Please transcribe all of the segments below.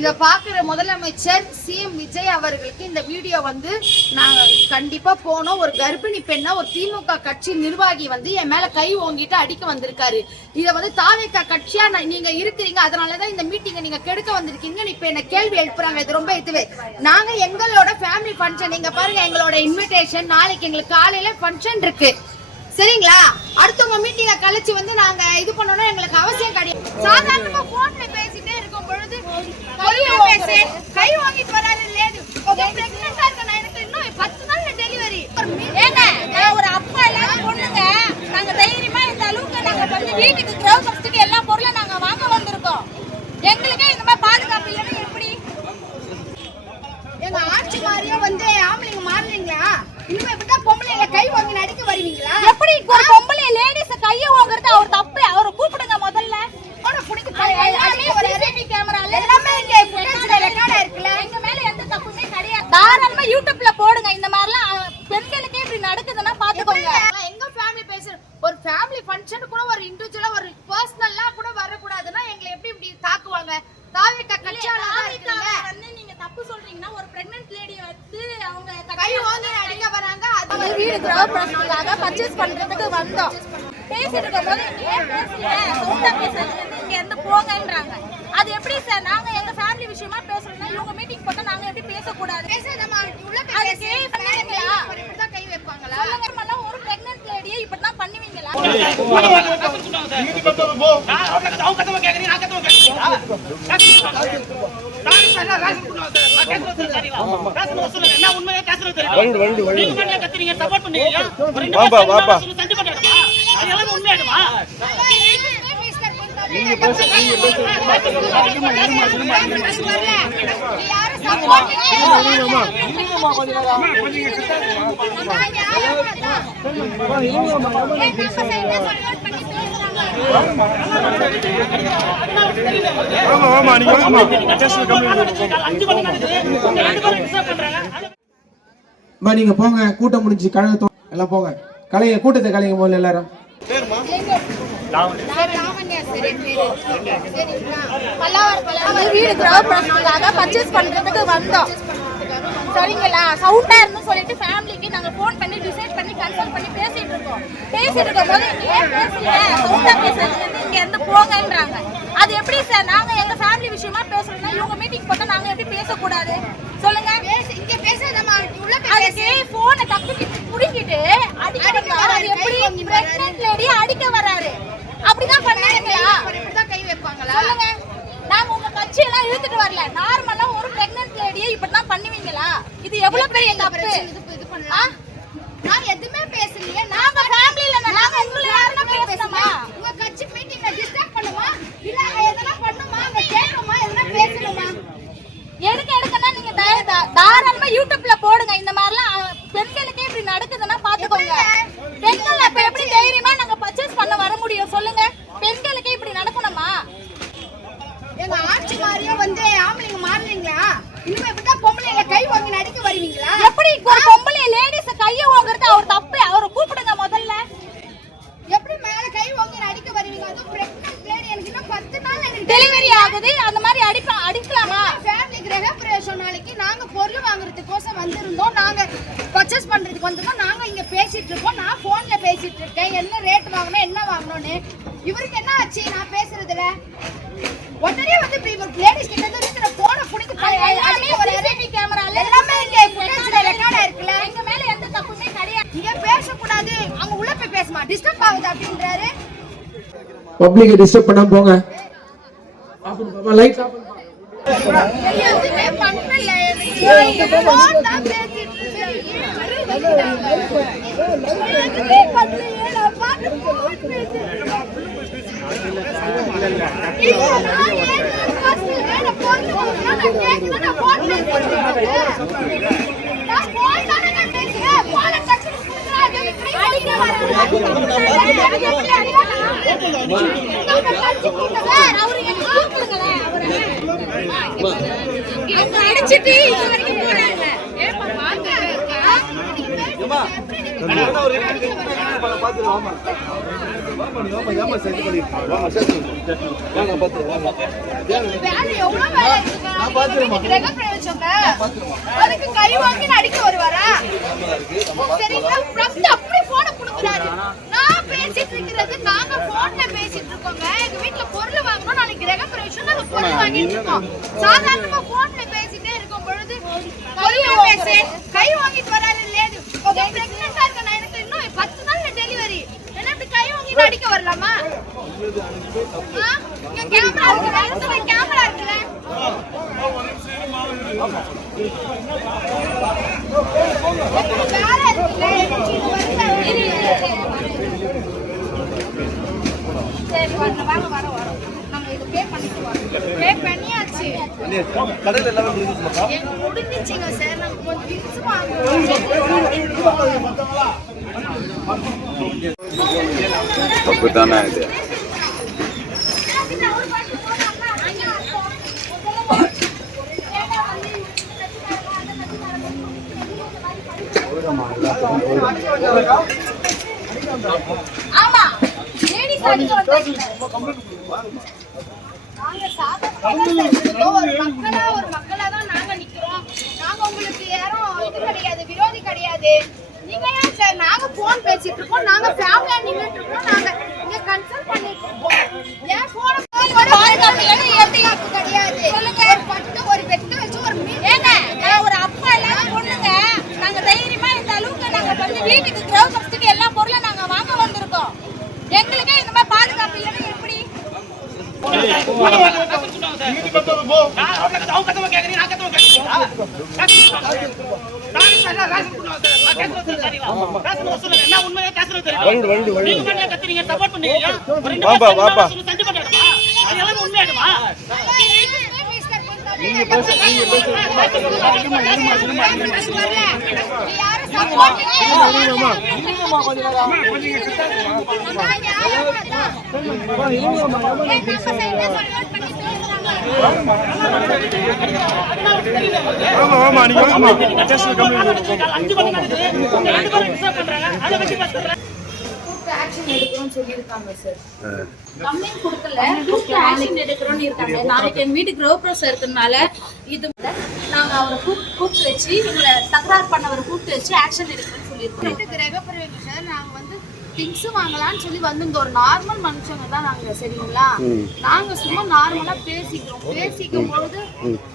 இத பாக்குற முதலமைச்சர் சிஎம் விஜய் அவர்களுக்கு இந்த வீடியோ வந்து நாங்க கண்டிப்பா போனோம். ஒரு கர்ப்பிணி பெண்ணா ஒரு திமுக கட்சி நிர்வாகி வந்து என் மேல கை ஓங்கிட்டு அடிக்க வந்திருக்காரு. இத வந்து தாவேக கட்சியா நீங்க இருக்கிறீங்க, அதனாலதான் இந்த மீட்டிங்க நீங்க கெடுக்க வந்திருக்கீங்க. இப்ப என்ன கேள்வி எழுப்புறாங்க. இது ரொம்ப இதுவே நாங்க எங்களோட ஃபேமிலி ஃபங்க்ஷன், நீங்க பாருங்க எங்களோட இன்விடேஷன், நாளைக்கு எங்களுக்கு காலையில ஃபங்க்ஷன் இருக்கு சரிங்களா? அடுத்தவங்க மீட்டிங்க கழிச்சு வந்து நாங்க இது பண்ணணும் எங்களுக்கு அவசியம் கிடையாது. சாதாரணமா போன்ல பேசிட்டே இருக்கும் பொழுது கை வாங்கிட்டு வராது லேடி பிரெக்னன்ட்டா இருக்க எனக்கு இன்னும் 10 நாள்ல டெலிவரி. ஏங்க ஒரு அப்பா எல்லாம் பொண்ணுங்க நாங்க தைரியமா இந்த அளவுக்கு நாங்க வந்து வீட்டுக்கு கிரௌபஸ்டுக்கு எல்லா பொருளும் நாங்க வாங்க வந்திருக்கோம். எங்களுக்கே இந்த மாதிரி பாதுகாப்பு இல்லைன்னா எப்படி? எங்க ஆட்சி மாதிரியே வந்து ஆம்பளைங்க மாறுறீங்களா? இனிமே விட்டா பொம்பளைங்க கை வாங்கி நடிக்க வருவீங்களா? எப்படி ஒரு பொம்பளை லேடிஸ் கைய வாங்குறது அவர் தப்பு. அவரை கூப்பிடுங்க முதல்ல. எல்லாமே இங்க ஃபுட்டேஜ்ல ரெக்கார்ட் ஆயிருக்குல. எங்க மேல எந்த தப்புமே கிடையாது. தாராளமா யூடியூப்ல போடுங்க. இந்த மாதிரிலாம் பெண்களுக்கே இப்படி நடக்குதுன்னா பாத்துக்கோங்க. எங்க ஃபேமிலி பேசுற ஒரு ஃபேமிலி ஃபங்க்ஷன் கூட ஒரு இன்டிவிஜுவலா ஒரு பர்சனலா கூட வர கூடாதுன்னா எங்களை எப்படி இப்படி தாக்குவாங்க? தாவேக கட்சியால வந்து நீங்க தப்பு சொல்றீங்கன்னா ஒரு பிரெக்னன்ட் லேடி வந்து அவங்க கை ஓங்கி அடிக்க வராங்க. அது வீடு கிரௌபஸ்டுக்காக பர்ச்சேஸ் பண்றதுக்கு வந்தோம். பேசிட்டு இருக்கும்போது ஏன் பேசுறீங்க சவுண்டா பேசுறது இங்க இருந்து போங்கன்றாங்க. அது எப்படி சார்? நாங்க எங்க ஃபேமிலி விஷயமா பேசுறோம்னா இவங்க மீட்டிங் போட்டா நாங்க எப்படி பேசக்கூடாது? பேசாதமா உள்ள அது கேஸ் பண்ணீங்களா? இப்படி தான் கை வைப்பாங்களா? சொல்லுங்க ஒரு பிரெக்னன்ட் லேடியை இப்படி தான் பண்ணுவீங்களா? நீதி பத்தது போ நான் கதவ கேக்குறீங்க நான் கதவ கேக்குறீங்க என்ன உண்மையா பேசுறது தெரியல. நீங்க பண்ணல கத்துறீங்க சப்போர்ட் பண்ணீங்க. வாப்பா சண்டி பண்றீங்க. அதெல்லாம் உண்மையாடுமா? நீங்க பேச யார சப்போர்ட் நீங்க போங்க, கூட்டம் முடிஞ்சு கழகத்தோ எல்லாம் போங்க, கலைய கூட்டத்தை கலைங்க முதல்ல எல்லாரும். வீடு கிரௌபஸ்டுக்காக பர்ச்சேஸ் பண்றதுக்கு வந்தோம் சரிங்களா? சவுண்டா இருந்து சொல்லிட்டு ஃபேமிலிக்கு நாங்க போன் பண்ணி டிசைட் பண்ணி கன்சல்ட் பண்ணி பேசிட்டு இருக்கும்போது ஏன் பேசுறீங்க சவுண்டா பேசுறது இங்க இருந்து போங்கன்றாங்க. அது எப்படி சார்? நாங்க எங்க ஃபேமிலி விஷயமா பேசுறோம்னா இவங்க மீட்டிங் போட்டா நாங்க எப்படி பேசக்கூடாது சொல்லுங்க? இங்க பேசாதமா உள்ள அதுக்கு போனை தப்பி புடிங்கிட்டு அடிக்க வராரு. எப்படி பிரெக்னன்ட் லேடி அடிக்க வராரு? அப்படிதான் பண்ணுவீங்களா? இப்படிதான் கை வைப்பாங்களா? சொல்லுங்க. நாங்க உங்க கட்சியெல்லாம் இழுத்துட்டு வரல. நார்மலா ஒரு பிரெக்னன்ட் லேடியை இப்படிதான் பண்ணுவீங்களா? இது எவ்வளவு பெரிய தப்பு. இது பண்ணலாம். நான் எதுமே பேசலையே. நாங்க ஃபேமிலில நாங்க உங்களை யாரனா பேசணுமா? உங்க கட்சி மீட்டிங்ல டிஸ்டர்ப் பண்ணுமா? இல்ல எதனா பண்ணுமா? அங்க கேட்கணுமா? எதனா பேசணுமா? எடுக்கனா நீங்க தாராளமா யூடியூப்ல போடுங்க. இந்த மாதிரிலாம் பெண்களுக்கே இப்படி நடக்குதுன்னா பாத்துக்கோங்க. பெண்கள் அப்ப எப்படி தைரியமா நாங்க பர்ச்சேஸ் பண்ண வர முடியும் சொல்லுங்க? பெண்களுக்கே இப்படி நடக்கணுமா? எங்க ஆட்சி மாதிரியே வந்து ஆம்பளைங்க மாறுறீங்களா? இனிமே விட்டா பொம்பளைங்க கை வாங்கி நடிக்க வருவீங்களா? எப்படி ஒரு பொம்பளை லேடிஸ் கைய வாங்குறது அவர் தப்பு. அவரை கூப்பிடுங்க முதல்ல. எப்படி மேல கை வாங்கி நடிக்க வருவீங்க? அது பிரெக்னன்ட் லேடி எனக்கு இன்னும் 10 நாள் எனக்கு டெலிவரி ஆகுது. அந்த மாதிரி அடிக்கலாமா? ஃபேமிலி கிரகப்பிரவேசம் நாளைக்கு நாங்க பொருள் வாங்குறதுக்கோசம் வந்திருந்தோம். நாங்க பர்ச்சேஸ் பண்றதுக்கு வந்திருந்தோம். நாங்க இங்க பேசிட்டு இருக்கோம். நான் போன்ல பேசிட்டு இருக்கேன். என்ன ரேட் வாங்கணும் என்ன வாங்கணும்னு. இவருக்கு என்ன ஆச்சு நான் பேசுறதுல? உடனே வந்து லேடிஸ் கிட்ட இருந்து போனை புடிச்சு சிசிடிவி கேமரால எல்லாமே இங்க ஃபுட்டேஜ்ல ரெக்கார்ட் ஆயிருக்குல. எங்க மேல எந்த தப்புமே கிடையாது. இங்க பேசக்கூடாது, அவங்க உள்ள போய் பேசுமா டிஸ்டர்ப் ஆகுது அப்படின்றாரு. பப்ளிக்கை டிஸ்டர்ப் பண்ணாம போங்க. லைட் ஆஃப் பண்ணுங்க. எதுவுமே பண்ணல. எனக்கு போன் தான் பேசிட்டு இருக்கேன். எதுவுமே பண்ணலையே. நான் பாட்டு போன் பேசிட்டு அடிச்சிட்டு வேலை எவ்வளவு வேலை இருக்குங்க. கிரகப்பிரவேசங்க. அதுக்கு கை வாங்கி அடிக்க வருவாரா? சரிங்களா? ஃபர்ஸ்ட் அப்படியே போனை குடுக்குறாரு. நான் பேசிட்டு இருக்கிறது நாங்க போன்ல பேசிட்டு இருக்கோங்க. எங்க வீட்ல பொருள் வாங்கணும், நாளைக்கு கிரகப்பிரவேசம், நாங்க பொருள் வாங்கிட்டு இருக்கோம். சாதாரணமா போன்ல பேசிட்டே இருக்கும் பொழுது கை வாங்கிட்டு வராரு இல்லையா? பிரெக்னெண்டா இருக்க நான் எனக்கு இன்னும் 10 நாள்ல டெலிவரி. என்ன இப்படி கை வாங்கிட்டு அடிக்க வரலாமா? இங்க கேமரா இருக்குல்ல, கேமரா இருக்குல்ல. வேலை சரி வாங்க வரோம். நாங்க இது பே பண்ணியாச்சு. கடையில் எல்லாமே முடிஞ்சிச்சுமா? முடிஞ்சிச்சுங்க சார். நாங்க கொஞ்சம் திங்ஸ் வாங்குவோம். அப்படித்தானே இது. ஆமா லேடிஸ் அடிக்க வந்தாங்க. நாங்க சாதாரண ஒரு மக்களா தான் நாங்க நிக்கிறோம். நாங்க உங்களுக்கு யாரும் இது கிடையாது, விரோதி கிடையாது. நீங்க ஏன் சார்? நாங்க போன் பேசிட்டு இருக்கோம், நாங்க ஃபேமிலியா நின்னுட்டு இருக்கோம், நாங்க இங்க கன்சல்ட் பண்ணிட்டு இருக்கோம். ஏன் போன பாதுகாப்பு கிடையாது? சொல்லுங்க. ஒரு வெட்டு வச்சு ஒரு ஏங்க நான் ஒரு அப்பா இல்லாத பொண்ணுங்க. நாங்க தைரியமா இந்த அளவுக்கு நாங்க வந்து வீட்டுக்கு கிரகப்பிரவேசத்துக்கு எல்லா பொருளும் நாங்க வாங்க வந்திருக்கோம். எங்களுக்கே இந்த மாதிரி பாதுகாப்பு இல்லைன்னா எப்படி? நாளைக்கு எங்க வீட்டுக்கு கிரகப்பிரவேசம் இருக்கிறதுனால இது நாங்க அவரை கூப்பிட்டு வச்சு எங்களை தகராறு பண்ணவரை கூப்பிட்டு வச்சு ஆக்ஷன் எடுக்கிறோம்னு சொல்லியிருக்கோம். கிரகப்பிரவேசம் நாங்க வந்து திங்ஸ் வாங்கலாம்னு சொல்லி வந்து ஒரு நார்மல் மனுஷங்க தான் நாங்க. சரிங்களா? நாங்க சும்மா நார்மலா பேசிக்கும் பொழுது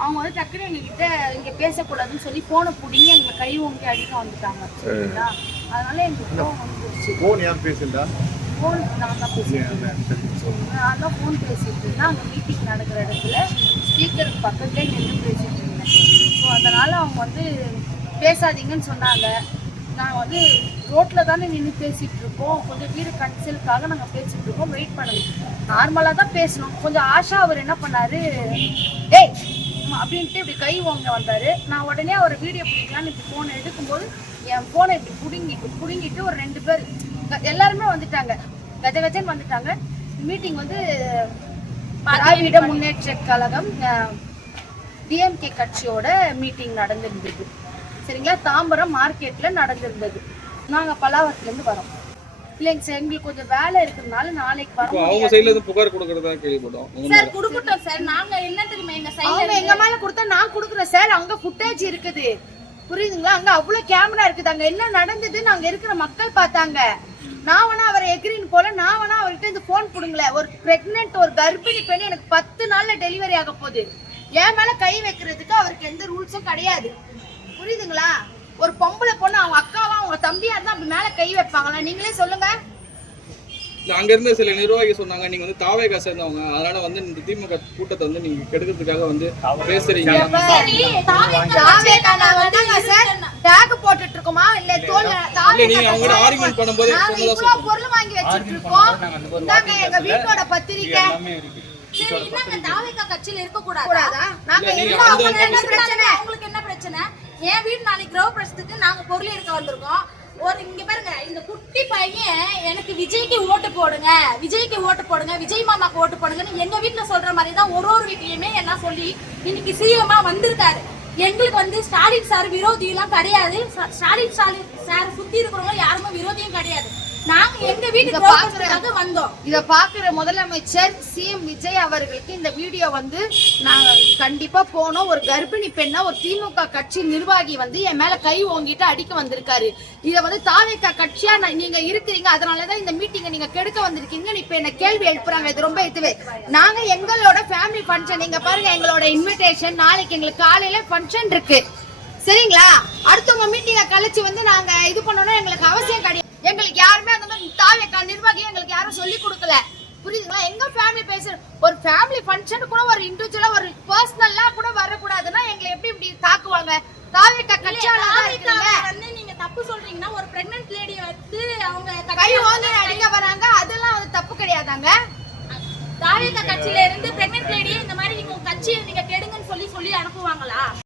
அவங்க வந்து டக்குனு எங்ககிட்ட இங்க பேசக்கூடாதுன்னு சொல்லி போனை பிடிங்கி எங்களை கை ஓங்கி அடிக்க வந்துட்டாங்க. சரிங்களா? அதனால எங்களுக்கு கோவம் வந்துருச்சு. போன் நான் தான் பேசிட்டு இருந்தேன். அங்கே மீட்டிங் நடக்கிற இடத்துல ஸ்பீக்கருக்கு பக்கத்துலேயே நின்று பேசிட்டு இருந்தேன். ஸோ அதனால அவங்க வந்து பேசாதீங்கன்னு சொன்னாங்க. நான் வந்து ரோட்டில் தானே நின்று பேசிகிட்டு இருக்கோம், கொஞ்சம் வீடு கன்சல்ட்காக நாங்கள் பேசிகிட்டு இருக்கோம், வெயிட் பண்ணுங்க. நார்மலாக தான் பேசணும். கொஞ்சம் ஆஷா அவர் என்ன பண்ணாரு, ஏய் அப்படின்ட்டு இப்படி கை ஓங்க வந்தார். நான் உடனே அவர் வீடியோ பிடிக்கலான்னு இப்படி ஃபோனை எடுக்கும்போது என் ஃபோனை இப்படி பிடுங்கிட்டு ஒரு 2 பேர் எல்லாருமே வந்துட்டாங்க, கஜகஜன்னு வந்துட்டாங்க. மீட்டிங் வந்து திராவிட முன்னேற்ற கழகம் டிஎம்கே கட்சியோட மீட்டிங் நடந்திருந்தது. சரிங்களா? தாம்பரம் மார்க்கெட்ல நடந்திருந்தது. நாங்க பல்லாவரத்துலேருந்து வரோம். இல்லைங்க சார், எங்களுக்கு கொஞ்சம் வேலை இருக்கிறதுனால நாளைக்கு வரோம். அவங்க சைடுல இருந்து புகார் கொடுக்கறதா கேள்விப்பட்டோம். சார் குடுக்கட்டும் சார். நாங்க என்ன தெரியுமா எங்க சைடுல எங்க மேல கொடுத்தா நான் கொடுக்குறேன் சார். அங்க ஃபுட்டேஜ் இருக்குது, புரியுதுங்களா? அங்க அவ்வளவு கேமரா இருக்குது. அங்க என்ன நடந்ததுன்னு அங்க இருக்கிற மக்கள் பார்த்தாங்க. நான் வேணா அவரை எக்ரின்னு போல, நான் வேணா அவர்கிட்ட இந்த போன் கொடுங்களேன். ஒரு பிரெக்னென்ட் ஒரு கர்ப்பிணி பெண், எனக்கு 10 நாள்ல டெலிவரி ஆக போகுது. என் மேல கை வைக்கிறதுக்கு அவருக்கு எந்த ரூல்ஸும் கிடையாது, புரியுதுங்களா? ஒரு பொம்பளை பொண்ணு அவங்க அக்காவா அவங்க தம்பியா இருந்தா அப்படி மேல கை வைப்பாங்களா? நீங்களே சொல்லுங்க. அங்க இருந்த சில நிர்வாகி சொன்னாங்க, நீங்க வந்து தாவேகா சேர்ந்தவங்க, அதனால வந்து இந்த திமுக கூட்டத்தை வந்து நீங்க கெடுக்கிறதுக்காக வந்து பேசுறீங்க. டேக் போட்டுட்டு இருக்கோமா இல்ல தோல்ல இல்ல நீங்க அவங்க ஆர்குமென்ட் பண்ணும்போது இவ்வளவு பொருள் வாங்கி வச்சிட்டு இருக்கோம். இந்தாங்க எங்க வீட்டோட பத்திரிக்கை. சரி என்னங்க தாவேகா கட்சியில இருக்க கூடாதா? நாங்க என்ன பிரச்சனை? உங்களுக்கு என்ன பிரச்சனை? என் வீட்டு நாளைக்கு கிரகப்பிரவேசத்துக்கு நாங்க பொருள் எடுக்க வந்திருக்கோம். ஒரு இங்க பாருங்க, இந்த குட்டி பையன் எனக்கு விஜய்க்கு ஓட்டு போடுங்க, விஜய்க்கு ஓட்டு போடுங்க, விஜய் மாமாக்கு ஓட்டு போடுங்கன்னு எங்க வீட்டுல சொல்ற மாதிரி தான் ஒரு வீட்லயுமே எல்லாம் சொல்லி இன்னைக்கு சிஎம்மா வந்திருக்காரு. எங்களுக்கு வந்து ஸ்டாலின் சார் விரோதி எல்லாம் கிடையாது. ஸ்டாலின் சார் சுத்தி இருக்கிறவங்க யாருமே விரோதியும் கிடையாது. நாங்க எங்க வீட்டுக்கு வந்தோம். இத பாக்குற முதலமைச்சர் சிஎம் விஜய் அவர்களுக்கு இந்த வீடியோ வந்து நாங்க கண்டிப்பா போனோம். ஒரு கர்ப்பிணி பெண்ணா ஒரு திமுக கட்சி நிர்வாகி வந்து என் மேல கை ஓங்கிட்டு அடிக்க வந்திருக்காரு. இத வந்து தாவேகா கட்சியா நீங்க இருக்கிறீங்க, அதனாலதான் இந்த மீட்டிங்க நீங்க கெடுக்க வந்திருக்கீங்க. இப்ப என்ன கேள்வி எழுப்புறாங்க. இது ரொம்ப இதுவே. நாங்க எங்களோட ஃபேமிலி ஃபங்க்ஷன், நீங்க பாருங்க எங்களோட இன்விடேஷன், நாளைக்கு எங்களுக்கு காலையில ஃபங்க்ஷன் இருக்கு சரிங்களா. அடுத்தவங்க மீட்டிங்க கழிச்சு வந்து நாங்க இது பண்ணணும் எங்களுக்கு அவசியம் கிடையாது. எங்களுக்கு யாருமே அந்த மாதிரி தாவேகா நிர்வாகி எங்களுக்கு யாரும் சொல்லி கொடுக்கல, புரியுதுங்களா. எங்க ஃபேமிலி பேச ஒரு ஃபேமிலி ஃபங்க்ஷன் கூட ஒரு இண்டிவிஜுவலா ஒரு பர்சனலா கூட வரக்கூடாதுன்னா எங்களை எப்படி இப்படி தாக்குவாங்க? தாவேகா கட்சியால வந்து நீங்க தப்பு சொல்றீங்கன்னா ஒரு பிரெக்னன்ட் லேடி வந்து அவங்க கை ஓங்கி அடிக்க வராங்க, அதெல்லாம் வந்து தப்பு கிடையாதாங்க. தாவேகா கட்சியில இருந்து பிரெக்னன்ட் லேடி இந்த மாதிரி நீங்க கட்சியை நீங்க கெடுங்கன்னு சொல்லி அனுப்புவாங்களா?